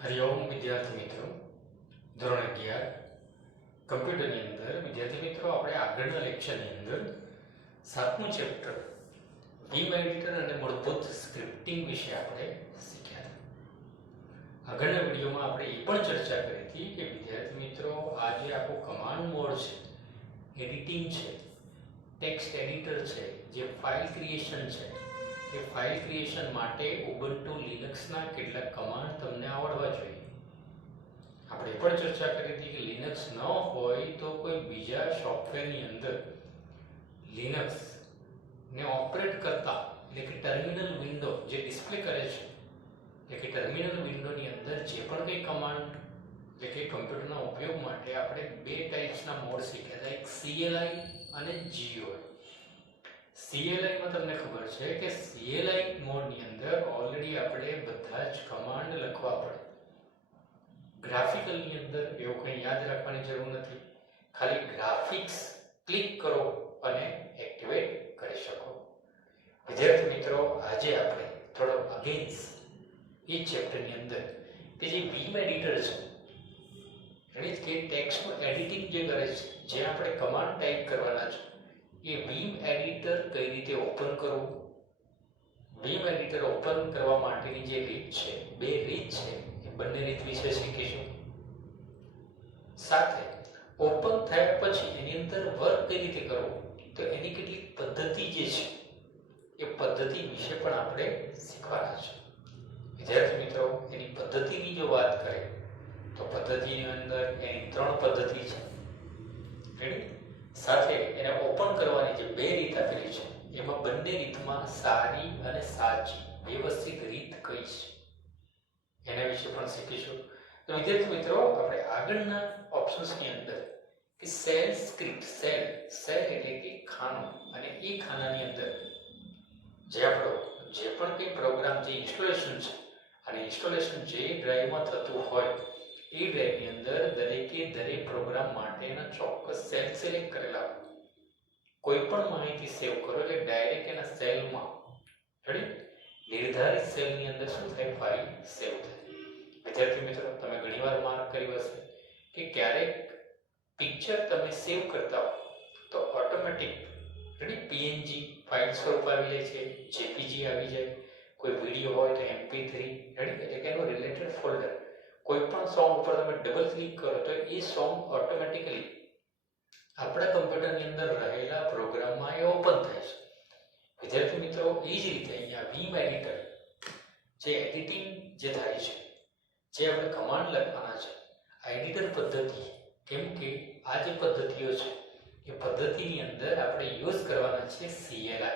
હરિઓમ વિદ્યાર્થી મિત્રો, ધોરણ 11 કમ્પ્યુટરની અંદર વિદ્યાર્થી મિત્રો આપણે આગળના લેક્ચરની અંદર 7મું ચેપ્ટર વીમ એડિટર અને મૂળભૂત સ્ક્રિપ્ટિંગ વિશે આપણે શીખ્યા હતા। આગળના વિડીયોમાં આપણે એ પણ ચર્ચા કરી હતી કે વિદ્યાર્થી મિત્રો આ જે આખું કમાન્ડ મોડ છે, એડિટિંગ છે, ટેક્સ્ટ એડિટર છે, જે ફાઇલ ક્રિએશન છે, એ ફાઇલ ક્રિએશન માટે ઉબુન્ટુ લિનક્સના કેટલાક કમાન્ડ તમને આવડવા જોઈએ। આપણે પણ ચર્ચા કરી હતી કે લિનક્સ ન હોય તો કોઈ બીજા સોફ્ટવેરની અંદર લિનક્સ ને ઓપરેટ કરતા એટલે કે ટર્મિનલ વિન્ડો જે ડિસ્પ્લે કરે છે, એટલે કે ટર્મિનલ વિન્ડોની અંદર જે પણ કંઈ કમાન્ડ એટલે કે કમ્પ્યુટરના ઉપયોગ માટે આપણે બે ટાઈપ્સના મોડ શીખ્યા હતા, એક CLI અને GUI। CLI માં તમને ખબર છે કે CLI મોડની અંદર ઓલરેડી આપણે બધા જ કમાન્ડ લખવા પડે। ગ્રાફિકલની અંદર એવું કંઈ યાદ રાખવાની જરૂર નથી, ખાલી ગ્રાફિક્સ ક્લિક કરો અને એક્ટિવેટ કરી શકો। વિદ્યાર્થી મિત્રો, આજે આપણે થોડો અગેન્સ એ ચેપ્ટરની અંદર કે જે વીમ એડિટર છે, એટલે કે ટેક્સ્ટનું એડિટિંગ જે કરે છે, જે આપણે કમાન્ડ ટાઈપ કરવાના છે, એ વીમ એડિટર કઈ રીતે ઓપન કરવું, વીમ એડિટર ઓપન કરવા માટેની જે રીત છે, બે રીત છે, એ બંને રીત વિશે શીખીશું। સાથે ઓપન થયા પછી એની અંદર વર્ક કઈ રીતે કરવું, તો એની કેટલીક પદ્ધતિ જે છે એ પદ્ધતિ વિશે પણ આપણે શીખવાના છે। વિદ્યાર્થી મિત્રો, એની પદ્ધતિની જો વાત કરીએ તો પદ્ધતિની અંદર એની 3 પદ્ધતિ છે, રેડી? સાથે એને ઓપન કરવાની જે બે રીત આપેલી છે, એમાં બંને રીતમાં સારી અને સાચી વ્યવસ્થિત રીત કઈ છે એના વિશે પણ શીખીશું। તો વિદ્યાર્થી મિત્રો, આપણે આગળના ઓપ્શન્સની અંદર કે સેલ સ્ક્રિપ્ટ, સેલ એટલે કે ખાનું, અને એ ખાનાની અંદર જે આપણો જે પણ કંઈ પ્રોગ્રામ જે ઇન્સ્ટોલેશન છે, અને ઇન્સ્ટોલેશન જે ડ્રાઈવમાં થતું હોય એ ડ્રાઈવની અંદર દરેકે દરેક પ્રોગ્રામ માટેના ચોક્કસ સેલ સિલેક્ટ કરેલા હોય। કોઈ પણ માહિતી સેવ કરો એટલે ડાયરેક્ટ એના સેલમાં નિર્ધારિત સેલની અંદર શું થાય, ફાઇલ સેવ થાય। વિદ્યાર્થી મિત્રો, તમે ઘણીવાર માર્ક કર્યું હશે કે ક્યારેક પિક્ચર તમે સેવ કરતા હો તો ઓટોમેટિક PNG ફાઇલ સ્વરૂપ આવી જાય છે, JPG આવી જાય, કોઈ વિડીયો હોય તો MP3, એટલે કે એનું રિલેટેડ ફોલ્ડર, કોઈ પણ સોંગ ઉપર તમે ડબલ ક્લિક કરો તો એ સોંગ ઓટોમેટિકલી આપણા કમ્પ્યુટરની અંદર રહેલા પ્રોગ્રામમાં એ ઓપન થાય છે। વિદ્યાર્થી મિત્રો, એ જ રીતે અહીંયા વીમ એડિટર જે એડિટિંગ જે થાય છે, જે આપણે કમાન્ડ લખવાના છે, આ એડિટર પદ્ધતિ, કેમ કે આ જે પદ્ધતિઓ છે એ પદ્ધતિની અંદર આપણે યુઝ કરવાના છે CLI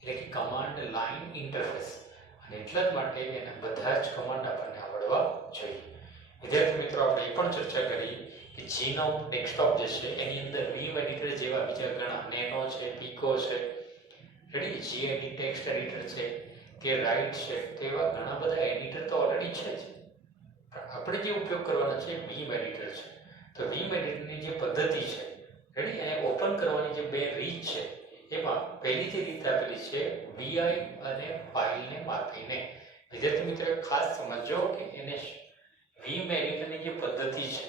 એટલે કે કમાન્ડ લાઇન ઇન્ટરફેસ, અને એટલા જ માટે એના બધા જ કમાન્ડ આપણને આવડવા જોઈએ। વિદ્યાર્થી મિત્રો, આપણે એ પણ ચર્ચા કરી કે જીનોમ ડેસ્કટોપ જે છે એની અંદર વીમ એડિટર જેવા બીજા ઘણા નેનો છે, પીકો છે, રેડી, GEDit ટેક્સ્ટ એડિટર છે, કે રાઇટ છે, તેવા ઘણા બધા એડિટર તો ઓલરેડી છે જ, પણ આપણે જે ઉપયોગ કરવાનો છે વીમ એડિટર છે। તો વીમ એડિટરની જે પદ્ધતિ છે, રેડી, એને ઓપન કરવાની જે બે રીત છે, એમાં પહેલી જે રીત આપેલી છે VI અને ફાઇલને માપીને। વિદ્યાર્થી મિત્રો, ખાસ સમજો કે એને વીમ એડિટરની જે પદ્ધતિ છે,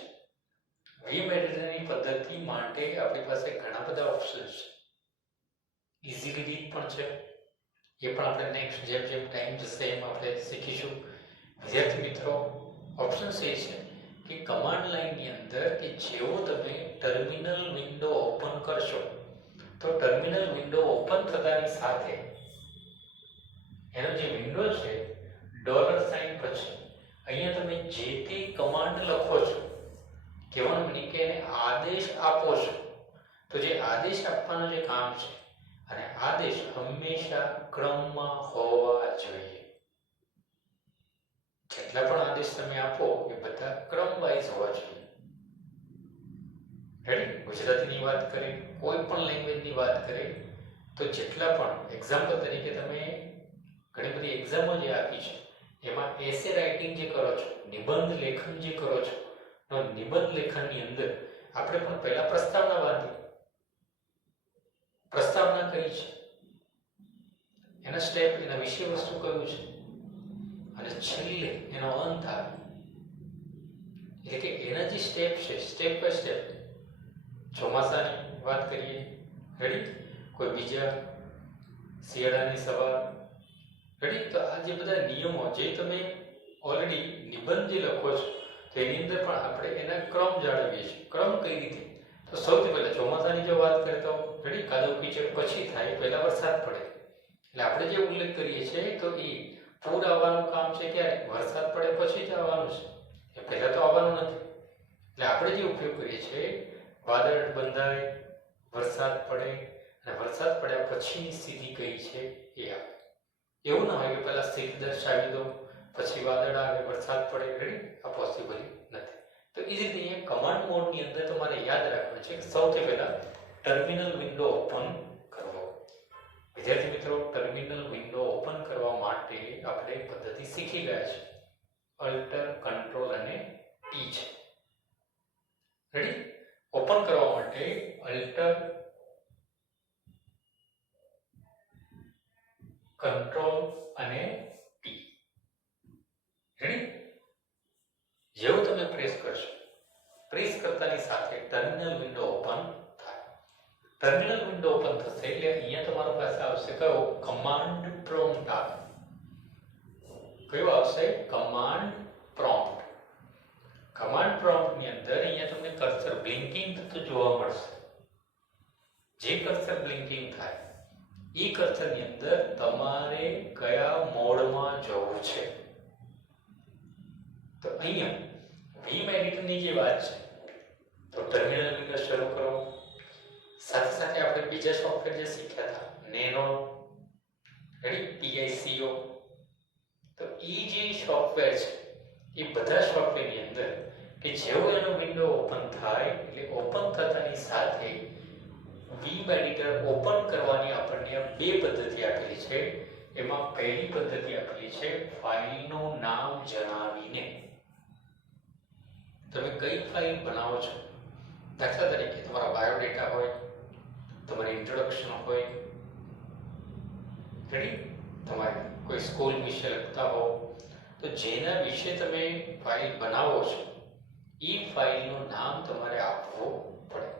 વીમ એડિટરની પદ્ધતિ માટે આપણી પાસે ઘણા બધા ઓપ્શન્સ છે, ઇઝીલી રીત પણ છે, એ પણ આપણે નેક્સ્ટ જેમ જેમ ટાઈમ જશે એમ આપણે શીખીશું। વિદ્યાર્થી મિત્રો, ઓપ્શન્સ એ છે કે કમાન્ડ લાઇનની અંદર કે જેવો તમે ટર્મિનલ વિન્ડો ઓપન કરશો તો ટર્મિનલ વિન્ડો ઓપન થતાની સાથે એનો જે વિન્ડો છે $સાઇન પછી અહીંયા તમે જે તે કમાન્ડ લખો છો, કહેવાનો મતલબ કે એને આદેશ આપો છો, તો જે આદેશ આપવાનું જે કામ છે, અને આદેશ હંમેશા ક્રમમાં હોવા જોઈએ। જેટલા પણ આદેશ તમે આપો એ બધા ક્રમ વાઇઝ હોવા જોઈએ, રેડી? ગુજરાતીની વાત કરીએ, કોઈ પણ લેંગ્વેજની વાત કરીએ તો જેટલા પણ એક્ઝામ્પલ તરીકે તમે ઘણી બધી એક્ઝામો જે આપી છે એમાં એસે રાઇટિંગ જે કરો છો, નિબંધ લેખન જે કરો છો, તો નિબંધ લેખનની અંદર આપણે પણ પહેલા પ્રસ્તાવના બાંધી, પ્રસ્તાવના કઈ છે, એના સ્ટેપ, એના વિષય વસ્તુ કયું છે, અને છેલ્લે એનો અંત આવે, એટલે કે એના જે સ્ટેપ છે, સ્ટેપ બાય સ્ટેપ, ચોમાસાની વાત કરીએ, રેડી, કોઈ બીજા શિયાળાની સવાર, રેડી. તો આ જે બધા નિયમો જે તમે ઓલરેડી નિબંધ જે લખો છો તો એની અંદર પણ આપણે એના ક્રમ જાળવીએ છીએ. ક્રમ કઈ રીતે? તો સૌથી પહેલાં ચોમાસાની જો વાત કરીએ તો રેડી, કાદવ કીચડ પછી થાય, પહેલાં વરસાદ પડે. એટલે આપણે જે ઉલ્લેખ કરીએ છીએ તો એ પૂર આવવાનું કામ છે ક્યારે? વરસાદ પડે પછી જ આવવાનું છે, એ પહેલાં તો આવવાનું નથી. એટલે આપણે જે ઉપયોગ કરીએ છીએ, વાદળ બંધાય, વરસાદ પડે, અને વરસાદ પડ્યા પછીની સ્થિતિ કઈ છે એ આવે. એવું ના હોય કે પહેલાં સ્થિતિ દર્શાવી દો પછી વાદળ આવે, વરસાદ પડે, રેડી, આ પોસિબલ નથી. તો એ જ રીતે અહીંયા કમાન્ડ મોડની અંદર તમારે યાદ રાખવાનું છે કે સૌથી પહેલાં ટર્મિનલ વિન્ડો ઓપન કરવો. વિદ્યાર્થી મિત્રો, ટર્મિનલ વિન્ડો ઓપન કરવા માટે આપણે એક પદ્ધતિ શીખી ગયા છે, અલ્ટર, કંટ્રોલ અને ટી છે. રેડી? ઓપન કરવા માટે અલ્ટર, કંટ્રોલ અને ટી. રેડી? જેવું તમે પ્રેસ કરશો, પ્રેસ કરતાની સાથે ટર્મિનલ વિન્ડો ઓપન થાય. ટર્મિનલ વિન્ડો ઓપન થશે એટલે અહીંયા તમારી પાસે આવશે કયો? કમાન્ડ પ્રોમ્પ્ટ આવે. કયો આવશે? Command prompt. કમાન્ડ પ્રોમ્પ્ટની અંદર અહીંયા તમને કર્સર બ્લિંકિંગ થતું જોવા મળશે. જે કર્સર બ્લિંકિંગ થાય એ કર્સરની અંદર તમારે કયા મોડમાં જવું છે. તો અહીંયા વીમ એડિટરની જે વાત છે, તો ટર્મિનલ વિન્ડો શરૂ કરો. સાથે સાથે આપણે બીજા સોફ્ટવેર જે શીખ્યા હતા, નેનો, રેડી, પીઆઈસીઓ, તો એ જે સોફ્ટવેર છે એ બધા સોફ્ટવેરની અંદર કે જેવો એનો વિન્ડો ઓપન થાય એટલે ઓપન થતાની સાથે વીમ એડિટર ઓપન કરવાની આપણને બે પદ્ધતિ આપેલી છે. એમાં પહેલી પદ્ધતિ આપેલી છે ફાઇલનું નામ જણાવીને. તમે કઈ ફાઇલ બનાવો છો, દાખલા તરીકે તમારા બાયોડેટા હોય, તમારી ઇન્ટ્રોડક્શન હોય, રેડી, તમારે કોઈ સ્કૂલ વિશે લખતા હો, તો જેના વિશે તમે ફાઇલ બનાવો છો એ ફાઇલનું નામ તમારે આપવું પડે.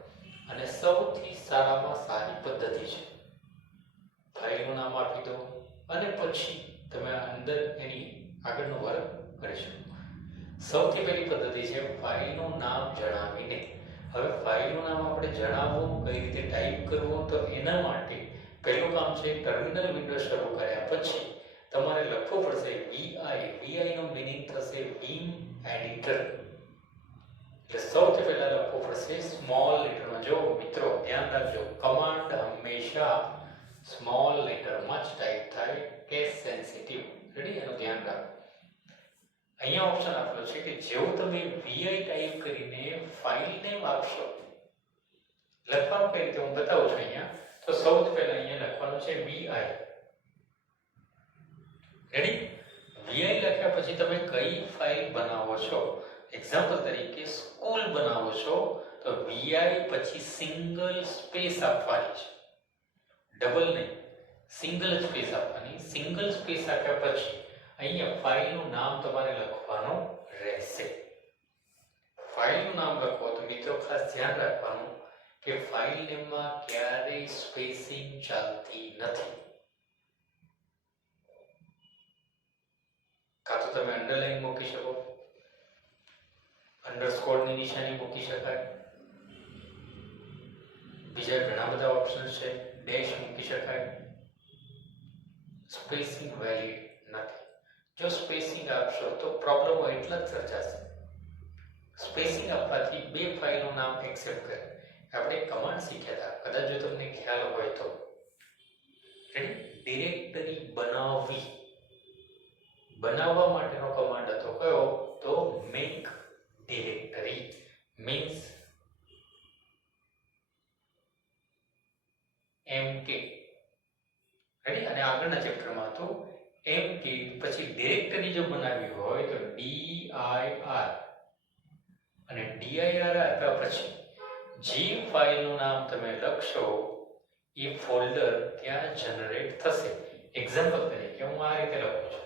અને સૌથી સારામાં સારી પદ્ધતિ છે ફાઇલનું નામ આપી દો અને પછી તમે અંદર એની આગળનો વર્ક કરી શકો. સૌથી પહેલી પદ્ધતિ છે ફાઇલનું નામ જણાવીને. હવે ફાઇલનું નામ આપણે જણાવવું, કઈ રીતે ટાઈપ કરવું, તો એના માટે પહેલું કામ છે ટર્મિનલ વિન્ડો શરૂ કર્યા પછી તમારે લખવું પડશે વીઆઈ. વીઆઈ નો મિનિંગ થશે વીમ એડિટર. એટલે સૌથી પહેલા લખવું પડશે સ્મોલ લેટરમાં. જો મિત્રો ધ્યાન રાખજો, કમાન્ડ હંમેશા સ્મોલ લેટરમાં જ ટાઈપ થાય, કેસ સેન્સિટિવ. રેડી? એનું ધ્યાન રાખો. અહીંયા ઓપ્શન આપેલો છે કે જેવું તમે વીઆઈ ટાઈપ કરીને ફાઇલ નેમ આપશો, લખવાનું કઈ રીતે હું બતાવું છું અહીંયા. તો સૌથી પહેલા અહીંયા લખવાનું છે વીઆઈ. રેડી? વીઆઈ લખ્યા પછી તમે કઈ ફાઇલ બનાવો છો, એક્ઝામ્પલ તરીકે સ્કૂલ બનાવો છો, તો વીઆઈ પછી સિંગલ સ્પેસ આપવાની છે, ડબલ નહીં, સિંગલ સ્પેસ આપવાની. સિંગલ સ્પેસ આપ્યા પછી અહીંયા ફાઇલનું નામ તમારે લખવાનું રહેશે. ફાઇલનું નામ લખો તો મિત્રો ખાસ ધ્યાન રાખવાનું કે ફાઇલ નેમમાં ક્યારેય સ્પેસિંગ ચાલતી નથી. કાં તો તમે અંડરલાઈન મૂકી શકો, અંડરસ્કોરની નિશાની મૂકી શકાય, બીજા ઘણા બધા ઓપ્શન છે, ડેશ મૂકી શકાય. સ્પેસિંગ વેલિડ નથી. જો સ્પેસિંગ આપશો તો પ્રોબ્લેમ એટલા જ સર્જાશે. સ્પેસિંગ આપવાથી બે ફાઇલનું નામ એક્સેપ્ટ કરે. આપણે કમાન્ડ શીખ્યા હતા, કદાચ જો તમને ખ્યાલ હોય તો, ડિરેક્ટરી બનાવવી. બનાવવા માટેનો કમાન્ડ હતો કયો? તો make directory. Means mk. Ready? અને આગળના ચેપ્ટરમાં હતું mk પછી ડિરેક્ટરી જો બનાવી હોય તો dir. અને dir આપ્યા પછી જે ફાઇલનું નામ તમે લખશો એ ફોલ્ડર ત્યાં જનરેટ થશે. એક્ઝામ્પલ તરીકે હું આ રીતે લખું છું,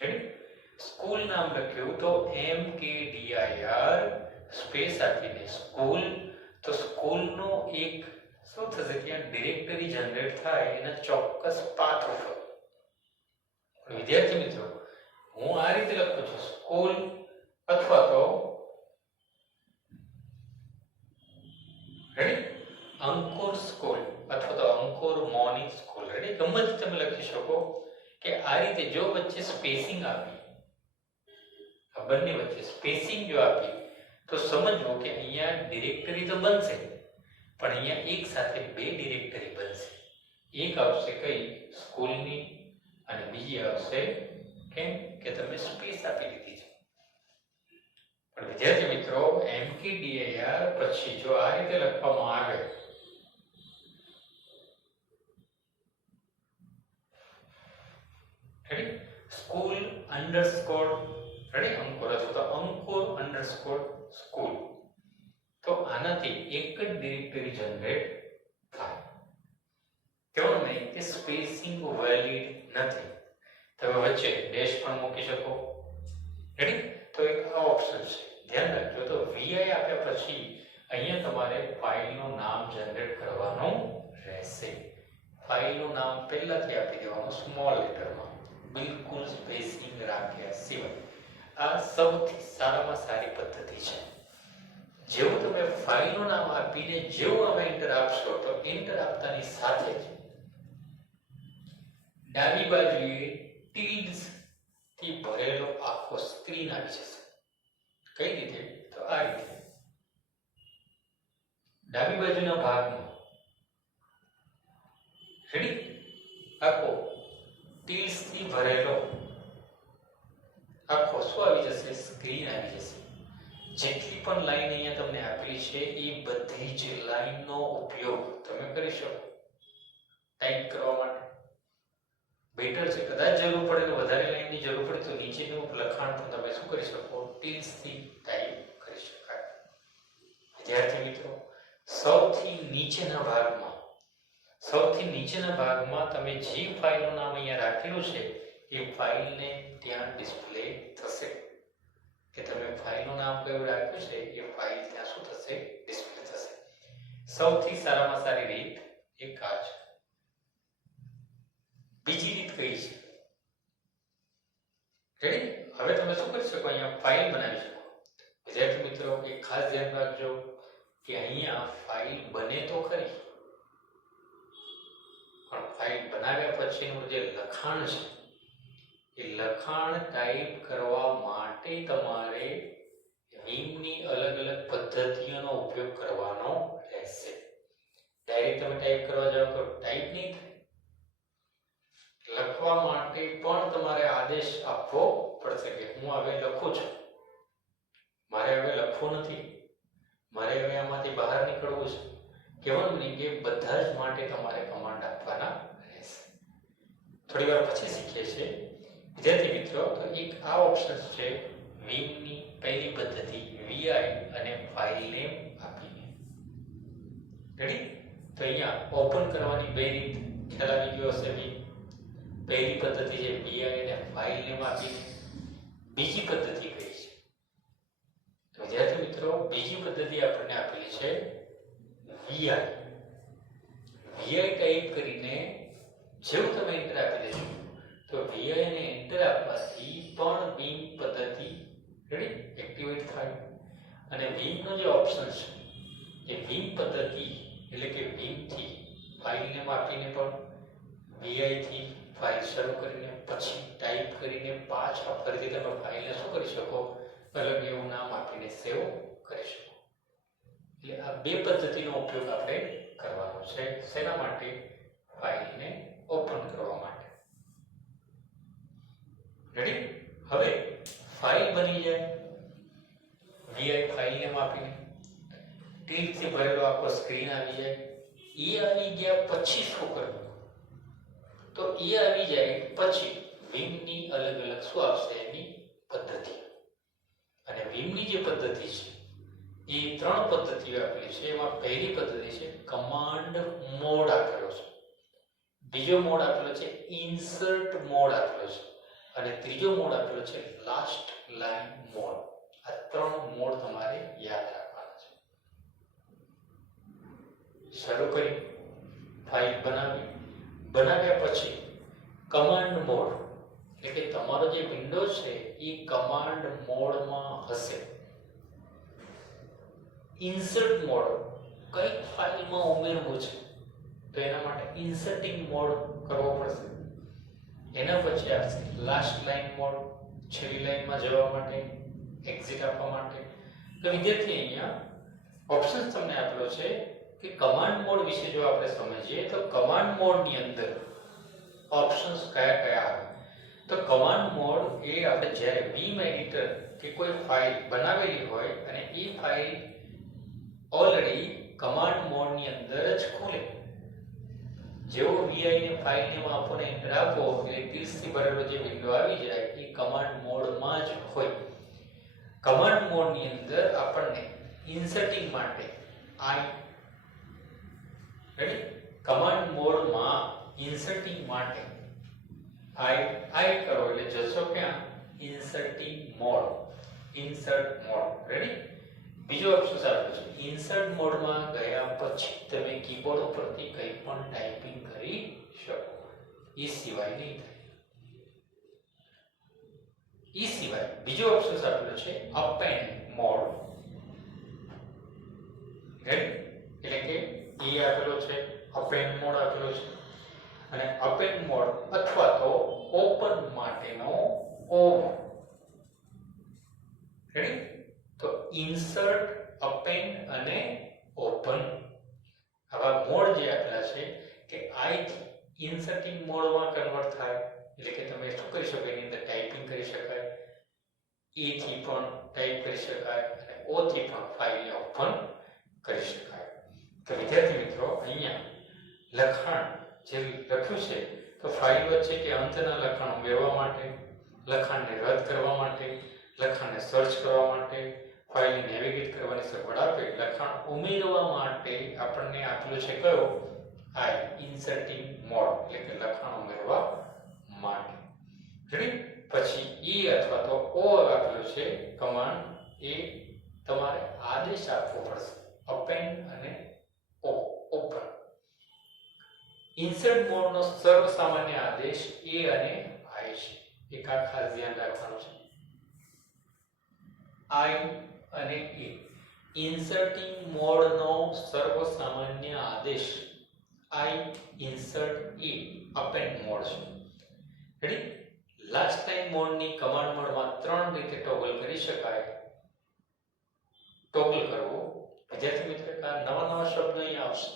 રેડી? સ્કૂલ નામ લખ્યું તો MKDIR સ્પેસ આપીને સ્કૂલ, તો સ્કૂલનો એક શું થશે, ત્યાં ડિરેક્ટરી જનરેટ થાય એના ચોક્કસ પાથ ઉપર. વિદ્યાર્થી મિત્રો, હું આ રીતે લખું છું સ્કૂલ અથવા તો રેડી અંકુર સ્કૂલ અથવા તો અંકુર મોર્નિંગ સ્કૂલ. રેડી ગમે તે તમે લખી શકો કે આ રીતે જો વચ્ચે સ્પેસિંગ આપી, આ બંને વચ્ચે સ્પેસિંગ જો આપી તો સમજવું કે અહીંયા ડિરેક્ટરી તો બનશે પણ અહીંયા એક સાથે બે ડિરેક્ટરી બનશે. એક આવશે કઈ સ્કૂલની અને બીજી આવશે કેમ કે તમે સ્પેસ આપી દીધી છે. પણ વિદ્યાર્થી મિત્રો MKDIR પછી જો આ રીતે લખવામાં આવે રેડી સ્કૂલ અંડરસ્કોર રેડી અંકુર અથવા તો અંકુર અંડરસ્કોર સ્કૂલ, તો આનાથી એક જ ડિરેક્ટરી જનરેટ થાય. તેનો નહીં કે સ્પેસિંગ વેલિડ નથી. તમે વચ્ચે ડેશ પણ મૂકી શકો. રેડી તો એક આ ઓપ્શન છે, ધ્યાન રાખજો. તો vi આપ્યા પછી અહીંયા તમારે ફાઇલનું નામ જનરેટ કરવાનું રહેશે. ફાઇલનું નામ પહેલાથી આપી દેવાનું સ્મોલ લેટરમાં, બિલકુલ સ્પેસિંગ રાખ્યા સિવાય. આ સૌથી સારામાં સારી પદ્ધતિ છે. જેવું તમે ફાઇલનું નામ આપીને જેવું અમે એન્ટર આપશો તો એન્ટર આપતાની સાથે જ ડાબી બાજુએ ટિલ્ડ્સ થી ભરેલો આખો સ્ક્રીન આવી જશે. કઈ રીતે? તો આ રીતે ડાબી બાજુના ભાગમાં રેડી આખો ટિલ્ડ્સ થી ભરેલો આખો શું આવી જશે? સ્ક્રીન આવી જશે. જેટલી પણ લાઈન અહીંયા તમને આપેલી છે એ બધી જ લાઈનનો ઉપયોગ તમે કરી શકો ટાઈપ કરવા માટે. બેટર છે, કદાચ જરૂર પડે તો વધારે લાઈનની જરૂર પડે તો નીચેનું લખાણ પણ તમે શું કરી શકો? ટિલ્સ થી ટાઈપ કરી શકાય. વિદ્યાર્થી મિત્રો, સૌથી નીચેના ભાગમાં તમે જે ફાઇલનું નામ અહીંયા રાખેલું છે એ ફાઇલને ત્યાં ડિસ્પ્લે થશે. કે તમે ફાઇલનું નામ કયું રાખ્યું છે એ ફાઇલ ત્યાં શું થશે? ડિસ્પ્લે થશે. સૌથી સારામાં સારી રીત એક આ છે. બીજી રીત કઈ છે? રેડી હવે તમે શું કરી શકો? અહીંયા ફાઇલ બનાવી શકો. વિદ્યાર્થી મિત્રો, એક ખાસ ધ્યાન રાખજો કે અહીંયા ફાઇલ બને તો ખરી, પણ ફાઇલ બનાવ્યા પછીનું જે લખાણ છે એ લખાણ ટાઈપ કરવા માટે તમારે વિમની અલગ અલગ પદ્ધતિઓનો ઉપયોગ કરવાનો રહેશે. ડાયરેક્ટ તમે ટાઈપ કરવા જાઓ તો ટાઈપ નહીં થાય. લખવા માટે પણ તમારે આદેશ આપવો પડશે કે હું હવે લખું છું, મારે હવે લખવું નથી, મારે હવે આમાંથી બહાર નીકળવું છે. કહેવાનું નહીં કે બધા જ માટે તમારે કમાન્ડ આપવાના રહેશે. થોડી વાર પછી શીખીએ છીએ. વિદ્યાર્થી મિત્રો, તો એક આ ઓપ્શન છે વિમની પહેલી પદ્ધતિ, vi અને ફાઇલ નેમ આપીને. રેડી તો અહીંયા ઓપન કરવાની બે રીત ખ્યાલ આવી ગયો હશે. પહેલી પદ્ધતિ છે vi અને ફાઇલ નેમ આપીને. બીજી પદ્ધતિ કઈ છે? તો વિદ્યાર્થી મિત્રો, બીજી પદ્ધતિ આપણને આપેલી છે vi. vi ટાઈપ કરીને જેવું તમે એન્ટર આપી દેશો તો vi ને એન્ટર આપવાથી પણ વિમ પદ્ધતિ રેડી એક્ટિવેટ થાય. અને વિમનો જે ઓપ્શન છે એ વિમ પદ્ધતિ એટલે કે વિમ થી ફાઇલ નેમ આપીને પણ vi થી ફાઇલ શરૂ કરીને પછી ટાઈપ કરીને પાછા ફરીથી તમે ફાઇલને શું કરી શકો? અલગ એવું નામ આપીને સેવ કરી શકો. એટલે આ બે પદ્ધતિનો ઉપયોગ આપણે કરવાનો છે. શેના માટે? ફાઇલને ઓપન કરવા માટે. રેડી હવે ફાઇલ બની જાય, vi ફાઇલ નેમ આપીને ટિક થી ભરેલો આખો સ્ક્રીન આવી જાય. એ આવી ગયા પછી શું કરવું? તો એ આવી જાય પછી વિમની અલગ અલગ શું આવશે? એની પદ્ધતિ. અને વિમની જે પદ્ધતિ છે એ ત્રણ પદ્ધતિઓ આપેલી છે. એમાં પહેલી પદ્ધતિ છે કમાન્ડ મોડ આપેલો છે, બીજો મોડ આપેલો છે ઇન્સર્ટ મોડ આપેલો છે, અને અને ત્રીજો મોડ આપેલો છે લાસ્ટ લાઇન મોડ. આ ત્રણ મોડ તમારે યાદ રાખવાના છે. શરૂ કરી ફાઇલ બનાવ્યા પછી કમાન્ડ મોડ એટલે કે તમારો જે વિન્ડોઝ છે એ કમાન્ડ મોડમાં હશે. ઇન્સર્ટ મોડ કઈ ફાઇલમાં ઉમેરવું છે તો એના માટે ઇન્સર્ટિંગ મોડ કરવો પડશે. એના પછી આવશે લાસ્ટ લાઇન મોડ, છેલ્લી લાઇનમાં જવા માટે, એક્ઝિટ આપવા માટે. તો વિદ્યાર્થી અહીંયા ઓપ્શન્સ તમને આપેલો છે કે કમાન્ડ મોડ વિશે જો આપણે સમજીએ તો કમાન્ડ મોડની અંદર ઓપ્શન્સ કયા કયા આવે તો કમાન્ડ મોડ એ આપણે જ્યારે વીમ એડિટર કે કોઈ ફાઇલ બનાવેલી હોય અને એ ફાઇલ ઓલરેડી કમાન્ડ મોડની અંદર જ ખુલે. જેવો વી ને ફાઇલ નેમ આપો ને એન્ટર આપો એટલે તીરથી ભરેલો જે વિન્ડો આવી જાય એ કમાન્ડ મોડમાં જ હોય. કમાન્ડ મોડની અંદર આપણને ઇન્સર્ટિંગ માટે કમાન્ડ મોડમાં ઇન્સર્ટિંગ માટે આઈ કરો એટલે જશો ક્યાં ઇન્સર્ટિંગ મોડ, ઇન્સર્ટ મોડ. રેડી. બીજો ઓપ્શન આપ્યો છે ઇન્સર્ટ મોડમાં ગયા પછી તમે કીબોર્ડ ઉપરથી કંઈ પણ ટાઈપિંગ કરી શકો. એ સિવાય નહીં થાય. એ સિવાય બીજો ઓપ્શન આપેલો છે અપેન્ડ મોડ. એટલે કે એ આપેલો છે, અપેન્ડ મોડ આપેલો છે અને અપેન્ડ મોડ અથવા તો ઓપન માટેનો ઓ. રેડી. તો ઇન્સર્ટ, અપેન્ડ અને ઓપન આવા મોડ જે આપેલા છે કે આઈ ઇન્સર્ટિંગ મોડમાં કન્વર્ટ થાય એટલે કે તમે શું કરી શકો એની અંદર ટાઈપિંગ કરી શકાય, એ થી પણ ટાઈપ કરી શકાય અને ઓ થી પણ ફાઇલને ઓપન કરી શકાય. તો વિદ્યાર્થી મિત્રો અહીંયા લખાણ જે લખ્યું છે તો ફાઇલ વચ્ચે કે અંતના લખાણ ઉમેરવા માટે, લખાણને રદ કરવા માટે, લખાણને સર્ચ કરવા માટે, ફાઇલને નેવિગેટ કરવાની સગવડ આપે, લખાણ ઉમેરવા માટે આપણને આપેલું છે કયો આઈ ઇન્સર્ટિંગ મોડ એટલે કે લખાણ ઉમેરવા માટે. રેડી. પછી ઈ અથવા તો ઓ આપેલું છે કમાન્ડ, એ તમારે આદેશ આપવો પડશે અપેન્ડ અને ઓપન. ઇન્સર્ટ મોડનો સર્વસામાન્ય આદેશ એ અને આઈ છે. એક આ ખાસ ધ્યાન રાખવાનું છે. આઈ અને એ ઇન્સર્ટિંગ મોડનો સર્વસામાન્ય આદેશ આઈ ઇન્સર્ટ એ અપેન્ડ મોડ છે. રેડી. લાસ્ટ લાઇન મોડની કમાન્ડ મોડમાં ત્રણ રીતે ટોગલ કરી શકાય. ટોગલ કરવો વિદ્યાર્થી મિત્રો નવા શબ્દ અહીં આવશે.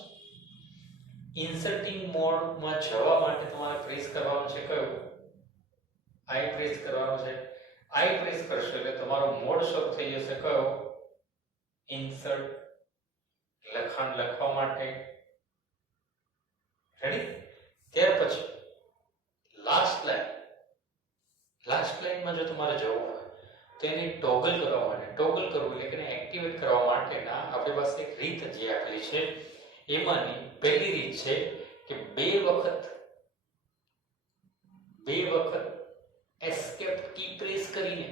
ઇન્સર્ટિંગ મોડમાં જવા માટે તમારે પ્રેસ કરવાનું છે કયું આઈ પ્રેસ કરવાનું છે. આઈ પ્રેસ કરશો એટલે તમારો મોડ શરૂ થઈ જશે કયો ઇન્સર્ટ, લખાણ લખવા માટે. રેડી. ત્યાર પછી લાસ્ટ લાઇનમાં જો તમારે જવું હોય તો એને ટોગલ કરવા માટે, ટોગલ કરવું એટલે કે એક્ટિવેટ કરવા માટેના આપણી પાસે એક રીત જે આપેલી છે. એમાંની પહેલી રીત છે કે બે વખત એસ્કેપ કી પ્રેસ કરીને.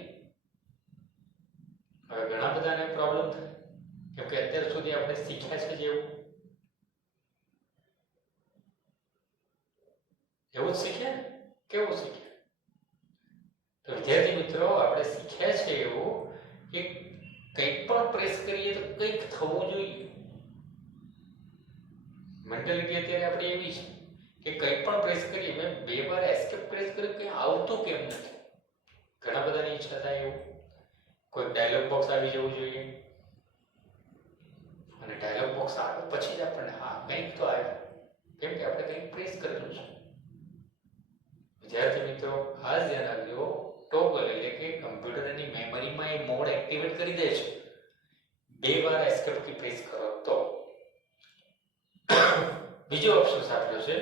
હવે ઘણા બધાને પ્રોબ્લેમ થાય કેમ કે અત્યાર સુધી આપણે શીખ્યા છે જેવું એવું જ શીખ્યા ને. કેવું શીખ્યા? તો વિદ્યાર્થી મિત્રો આપણે શીખ્યા છે એવું કે કંઈક પણ પ્રેસ કરીએ તો કંઈક થવું જોઈએ. મેન્ટાલિટી અત્યારે આપણી એવી છે કે કંઈ પણ પ્રેસ કરીએ, મેં બે વાર એસ્કેપ પ્રેસ કર્યું કંઈ આવતું કેમ નથી. ઘણા બધાની ઈચ્છા થાય એવું કોઈ ડાયલોગ બોક્સ આવી જવું જોઈએ અને ડાયલોગ બોક્સ આવે પછી જ આપણને હા કંઈક તો આવ્યું કેમ કે આપણે કંઈક પ્રેસ કરેલું છે. વિદ્યાર્થી મિત્રો ખાસ ધ્યાન રાખજો. ટોગલ એટલે કે કમ્પ્યુટરની મેમરીમાં એ મોડ એક્ટિવેટ કરી દે છે. બે વાર એસ્કેપ કી પ્રેસ કરો તો. બીજો ઓપ્શન આપેલો છે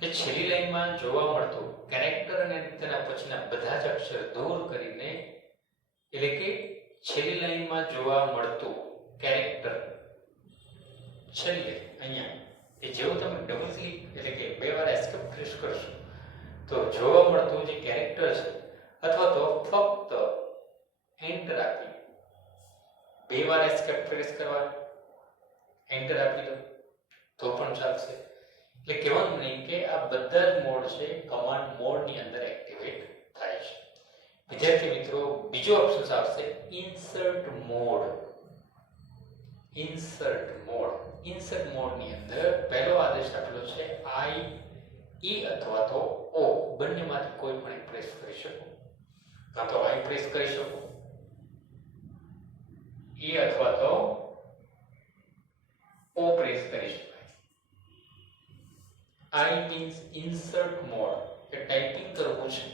કે છેલ્લી લાઈનમાં જોવા મળતું કેરેક્ટર અને તેના પછીના બધા જ અક્ષર દૂર કરીને એટલે કે છેલ્લી લાઈનમાં જોવા મળતું કેરેક્ટર છેલ્લે અહીંયા એ જેવું તમે ડબલ ક્લિક એટલે કે બે વાર એસ્કેપ પ્રેસ કરશો તો જોવા મળતું જે કેરેક્ટર છે બે વાર એસ્કેપ પ્રેસ કરવાનું, એન્ટર આપી દો તો પણ ચાલશે. એટલે કહેવાનું નહીં કે આ બધા જ મોડ છે કમાન્ડ મોડની અંદર એક્ટિવેટ થાય છે. વિદ્યાર્થી મિત્રો, બીજો ઓપ્શન આવશે insert mode. Insert mode. Insert મોડની અંદર પહેલો આદેશ આપેલો છે આઈ, ઈ અથવા તો ઓ, બંનેમાંથી કોઈ પણ એક પ્રેસ કરી શકો. કાં તો આઈ પ્રેસ કરી શકો, ઈ અથવા તો ઓ પ્રેસ કરી શકાય. આઈ મીન્સ ઇન્સર્ટ મોડ, કે ટાઈપિંગ કરવું છે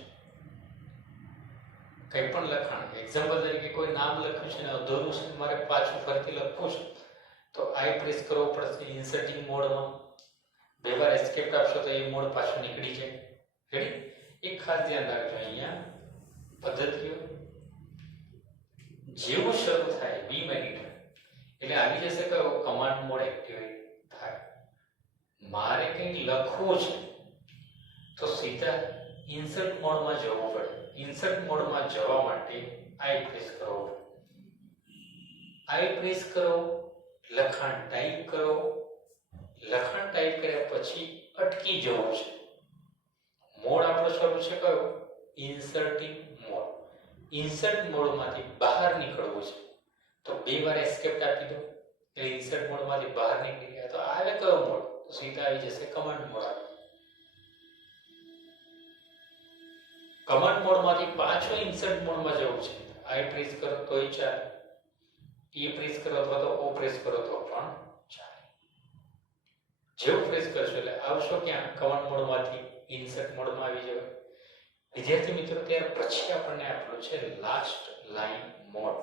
કંઈ પણ લખાણ. એક્ઝામ્પલ તરીકે કોઈ નામ લખ્યું છે ને અધૂરું છે, મારે પાછું ફરીથી લખવું છે તો આઈ પ્રેસ કરવો પડશે ઇન્સર્ટિંગ મોડમાં. બે વાર એસ્કેપ આપશો તો એ મોડ પાછું નીકળી જાય. રેડી? એક ખાસ ધ્યાન રાખજો અહીંયા પદ્ધતિઓ. જેવું શરૂ થાય બી મેનિટર એટલે આવી જશે કયો કમાન્ડ મોડ એક્ટિવેટ થાય. મારે કંઈક લખવું છે તો સીધા ઇન્સર્ટ મોડમાં જવું પડે. ઇન્સર્ટ મોડમાં જવા માટે આઈ પ્રેસ કરવો પડે. આઈ પ્રેસ કરો, લખાણ ટાઈપ કરો. લખાણ ટાઈપ કર્યા પછી અટકી જવું છે. મોડ આપણો શરૂ છે કયો? ઇન્સર્ટિંગ મોડ. ઇન્સર્ટ મોડમાંથી બહાર નીકળવું છે તો બે વાર એસ્કેપ આપી દો એટલે ઇન્સર્ટ મોડમાંથી બહાર નીકળી ગયા. તો આવે કયો મોડ? તો સીધા આવી જશે કમાન્ડ મોડ. આવે કમાન્ડ મોડમાંથી પાછો ઇન્સર્ટ મોડમાં જવું છે. આઈ પ્રેસ કરો તોય ચાલે, ઈ પ્રેસ કરો અથવા તો ઓ પ્રેસ કરો તો પણ ચાલે. જેવું પ્રેસ કરશો એટલે આવશો ક્યાં? કમાન્ડ મોડમાંથી ઇન્સર્ટ મોડમાં આવી જવાય. વિદ્યાર્થી મિત્રો, ત્યાર પછી આપણને આપેલું છે last line mode.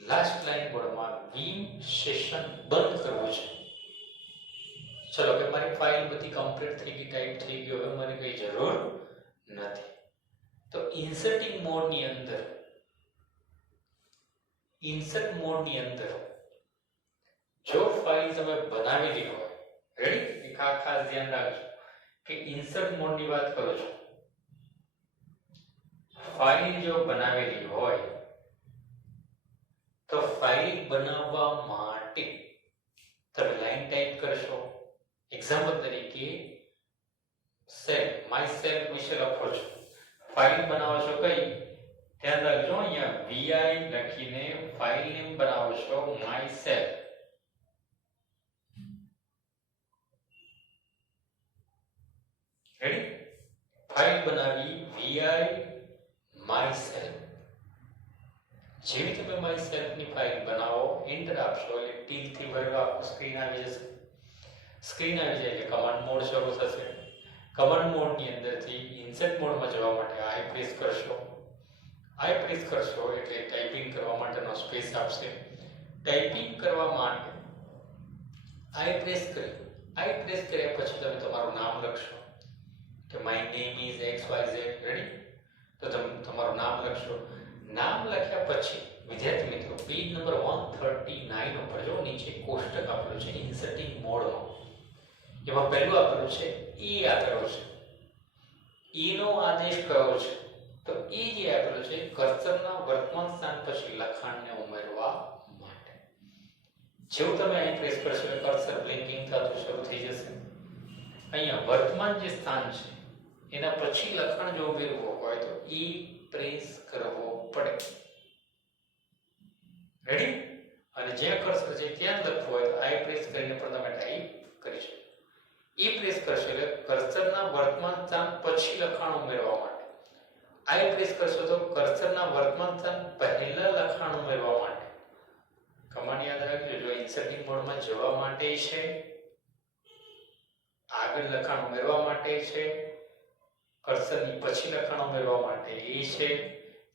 Last line મોડમાં વીમ સેશન બંધ કરવું છે. ચલો કે મારી ફાઇલ બધી કમ્પ્લીટ થઈ ગઈ, ટાઈપ થઈ ગયો, હવે મને કઈ જરૂર નથી. તો ઇન્સર્ટિંગ મોડની અંદર ઇન્સર્ટ મોડની અંદર જો ફાઇલ તમે બનાવેલી હોય, રેડી? એક ખાસ ધ્યાન રાખજો કે ઇન્સર્ટ મોડની વાત કરું છું. ફાઇલ જો બનાવેલી હોય તો ફાઇલ બનાવવા માટે તમે લાઈન ટાઈપ કરશો. એક્ઝામ્પલ તરીકે સેલ, માય સેલ વિશે લખો છો. ફાઇલ બનાવો છો કઈ? ધ્યાન રાખજો અહીંયા વીઆઈ લખીને ફાઇલ નેમ બનાવો છો માય સેલ. રેડી? ફાઇલ બનાવી વીઆઈ માય સેલ્ફ. જેવી તમે માય સેલ્ફની ફાઇલ બનાવો, એન્ટર આપશો એટલે ટીકથી ભરવા સ્ક્રીન આવી જશે. સ્ક્રીન આવી જાય એટલે કમાન્ડ મોડ શરૂ થશે. કમાન્ડ મોડની અંદરથી ઇન્સર્ટ મોડમાં જવા માટે આઈ પ્રેસ કરશો. આઈ પ્રેસ કરશો એટલે ટાઈપિંગ કરવા માટેનો સ્પેસ આપશે. ટાઈપિંગ કરવા માટે આઈ પ્રેસ કરી, આઈ પ્રેસ કર્યા પછી તમે તમારું નામ લખશો કે my name is X Y Z. Ready? તો તમે તમારું નામ લખશો. નામ લખ્યા પછી વિદ્યાર્થી મિત્રો પેજ નંબર 139 ઉપર જો નીચે કોષ્ટક આપેલું છે ઇન્સર્ટિંગ મોડમાં. એમાં પહેલું આપેલું છે ઈ આપેલો છે. ઈ નો આદેશ કયો છે? તો ઈ જે આપેલો છે કર્સરના વર્તમાન સ્થાન પછી લખાણને ઉમેરવા માટે. જેવું તમે અહીં પ્રેસ કરશો એટલે કર્સર બ્લિંકિંગ થતું શરૂ થઈ જશે. અહીંયા વર્તમાન જે સ્થાન છે એના પછી લખાણ જો ઉમેરવું હોય તો ઈ પ્રેસ કરવો પડે. રેડી? અને જ્યાં કર્સર છે ત્યાં લખવું હોય તો આઈ પ્રેસ કરીને પણ તમે ટાઈપ કરી શકો. ઈ પ્રેસ કરશો એટલે કર્સરના વર્તમાન સ્થાન પછી લખાણ ઉમેરવા માટે. આઈ પ્રેસ કરશો તો કર્સરના વર્તમાન સ્થાન પહેલા લખાણ ઉમેરવા માટે. કમાન્ડ યાદ રાખજો, જો ઇન્સર્ટિંગ મોડમાં જવા માટે છે, આગળ લખાણ ઉમેરવા માટે છે, કર્સરની પછી લખાણ ઉમેરવા માટે એ છે,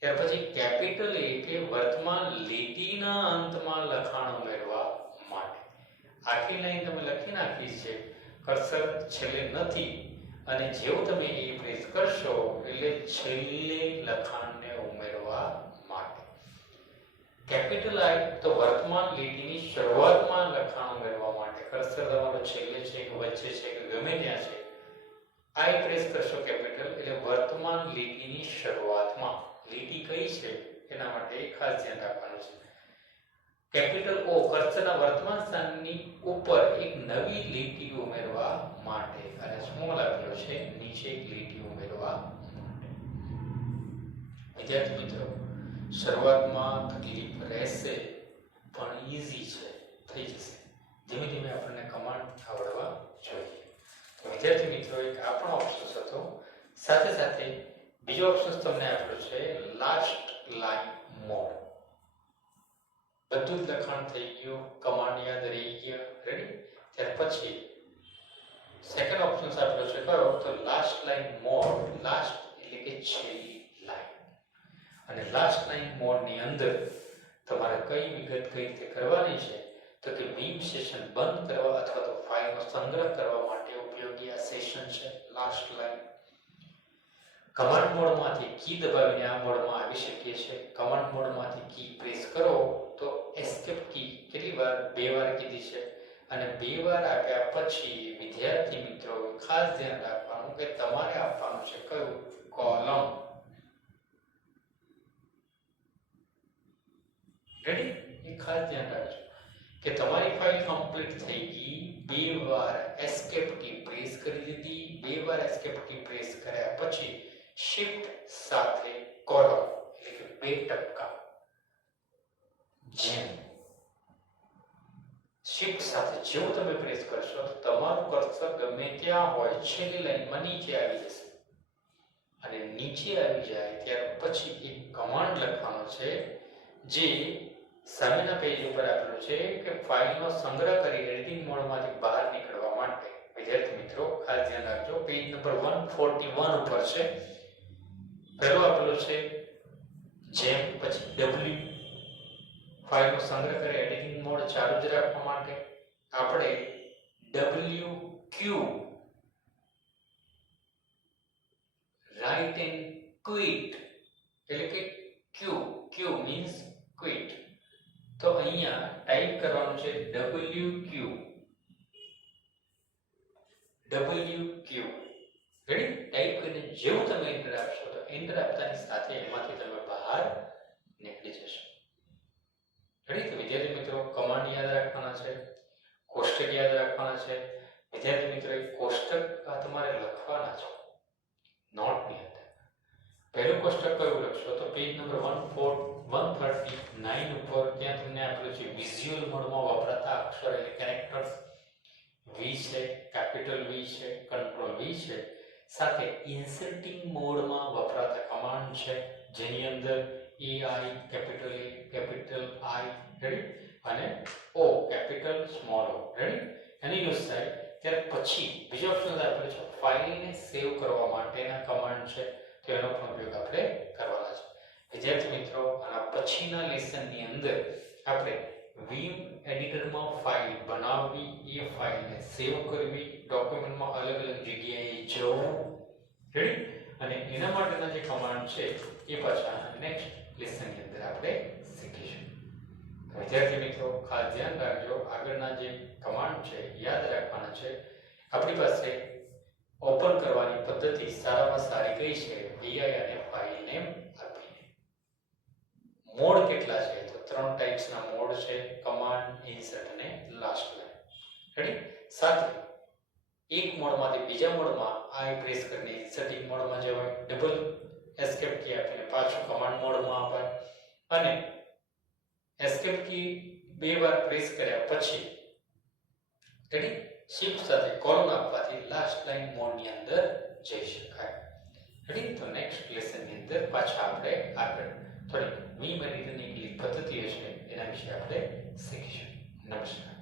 ત્યાર પછી કેપિટલ એ કે વર્તમાન લીટીના અંતમાં લખાણ ઉમેરવા માટે. આખી લાઈન તમે લખી નાખી છે, કર્સર છેલ્લે નથી અને જેવું તમે એ પ્રેસ કરશો એટલે છેલ્લે લખાણને ઉમેરવા માટે. કેપિટલ આઈ તો વર્તમાન લીટીની શરૂઆતમાં લખાણ ઉમેરવા માટે. કર્સર તમારો છેલ્લે છે કે વચ્ચે છે કે ગમે ત્યાં છે, આઈ પ્રેસ કરશો કેપિટલ એટલે વર્તમાન લીટીની શરૂઆતમાં. લીટી કઈ છે એના માટે ખાસ ધ્યાન રાખવાનું છે. કેપિટલ ઓ કર્સરના વર્તમાન સ્થાનની ઉપર એક નવી લીટી ઉમેરવા માટે અને સ્મોલ આપેલો છે નીચે એક લીટી ઉમેરવા માટે. વિદ્યાર્થી મિત્રો, શરૂઆતમાં તકલીફ રહેશે પણ ઈઝી છે, થઈ જશે. ધીમે ધીમે આપણને કમાન્ડ આવડવા જોઈએ. તો વિદ્યાર્થી મિત્રો, એક આ પણ ઓપ્શન હતો. સાથે સાથે બીજો ઓપ્શન તમને આપ્યો છે લાસ્ટ લાઈન મોડ. બધું જ લખાણ થઈ ગયું, કમાન્ડ યાદ રહી ગયા, રેડી. ત્યાર પછી સેકન્ડ ઓપ્શન આપેલો છે કયો? તો લાસ્ટ લાઈન મોડ. લાસ્ટ એટલે કે છેલ્લી લાઈન. અને લાસ્ટ લાઈન મોડની અંદર તમારે કઈ વિગત કઈ રીતે કરવાની છે? તો કે વીમ સેશન બંધ કરવા અથવા તો ફાઇલનો સંગ્રહ કરવા માટે ઉપયોગી આ સેશન છે લાસ્ટ લાઈન. કમાન્ડ મોડમાંથી કી દબાવીને આ મોડમાં આવી શકીએ છીએ. કમાન્ડ મોડમાંથી કી પ્રેસ કરો તો એસ્કેપ કી કેટલી વાર? 2 વાર કીધી છે. અને 2 વાર આપ્યા પછી વિદ્યાર્થી મિત્રો ખાસ ધ્યાન રાખવાનું કે તમારે આપવાનું છે કયું? કોલમ. રેડી? એ ખાસ ધ્યાન રાખજો કે તમારી ફાઇલ કમ્પ્લીટ થઈ ગઈ. 2 વાર એસ્કેપ કી પ્રેસ કરી દીધી. 2 વાર એસ્કેપ કી પ્રેસ કર્યા પછી શિફ્ટ સાથે કોલમ એટલે કે 2 ટપકા. જેમ શિફ્ટ સાથે જેવું તમે પ્રેસ કરશો તો તમારું કર્સર ગમે ત્યાં હોય છેલ્લી લાઈનમાં નીચે આવી જશે. અને નીચે આવી જાય ત્યાર પછી એક કમાન્ડ લખવાનો છે જે સામેના પેજ ઉપર આપેલું છે કે ફાઇલનો સંગ્રહ કરી એડિટિંગ મોડમાંથી બહાર નીકળવા માટે. વિદ્યાર્થી મિત્રો ખાસ ધ્યાન રાખજો, પેજ નંબર 141 ઉપર છે. પહેલો આપેલો છે જેમ, પછી W. ફાઇલનો સંગ્રહ કરી એડિટિંગ મોડ ચાલુ જ રાખવા માટે આપણે WQ રાઇટ એન્ડ ક્વિટ એટલે કે Q મીન્સ ક્વિટ. તો અહીંયા ટાઈપ કરવાનું છે WQ. રેડી? ટાઈપ કરીને જેવું તમે એન્ટર આપશો તો એન્ટર આપતાની સાથે એમાંથી તમે બહાર નીકળી જશો. રેડી? તો વિદ્યાર્થી મિત્રો કમાન્ડ યાદ રાખવાના છે, કોષ્ટક યાદ રાખવાના છે. વિદ્યાર્થી મિત્રો એક કોષ્ટક આ તમારે લખવાના છે નોટની અંદર. પહેલું કોષ્ટક કયું લખશો? તો પેજ નંબર 139 ઉપર ત્યાં તમને આપેલું છે વિઝ્યુઅલ મોડમાં વપરાતા અક્ષર એટલે કેરેક્ટર્સ. V છે, કેપિટલ V છે, કંટ્રોલ V છે. સાથે ઇન્સર્ટિંગ મોડમાં વપરાતા કમાન્ડ છે જેની અંદર AI capital A capital I, ready? અને O capital small o, ready? એની યુઝ થાય ત્યાર પછી બીજો ઓપ્શન આપેલો છે ફાઇલને સેવ કરવા માટેના કમાન્ડ છે. તો એનો પણ ઉપયોગ આપણે કરવાના છે. વિદ્યાર્થી મિત્રો, આના પછીના લેસનની અંદર આપણે વીમ એડિટરમાં ફાઇલ બનાવવી, એ ફાઇલને સેવ કરવી, ડોક્યુમેન્ટમાં અલગ અલગ જગ્યાએ જવું, રેડી? અને એના માટેના જે કમાન્ડ છે એ પાછા નેક્સ્ટ લેસનની અંદર આપણે શીખીશું. વિદ્યાર્થી મિત્રો ખાસ ધ્યાન રાખજો, આગળના જે કમાન્ડ છે યાદ રાખવાના છે. આપણી પાસે ઓપન કરવાની પદ્ધતિ સારામાં સારી કઈ છે? vi અને ફાઇલ નેમ આપીને. મોડ કેટલા છે? તો 3 ટાઈપ્સના મોડ છે: કમાન્ડ, ઇન્સર્ટ અને લાસ્ટ લાઈન. રેડી? સાથે એક મોડમાંથી બીજા મોડમાં આઈ પ્રેસ કરીને ઇન્સર્ટિંગ મોડમાં જવાય, ડબલ એસ્કેપ કી આપીને પાછું કમાન્ડ મોડમાં અપાય, અને એસ્કેપ કી 2 વાર પ્રેસ કર્યા પછી રેડી શિફ્ટ સાથે કોલમ આપવાથી લાસ્ટ લાઈન મોડની અંદર જઈ શકાય. રેડી? તો નેક્સ્ટ લેસનની અંદર પાછા આપણે આગળ થોડી વીમ એડિટરની પદ્ધતિઓ છે એના વિશે આપણે શીખીશું. નમસ્કાર.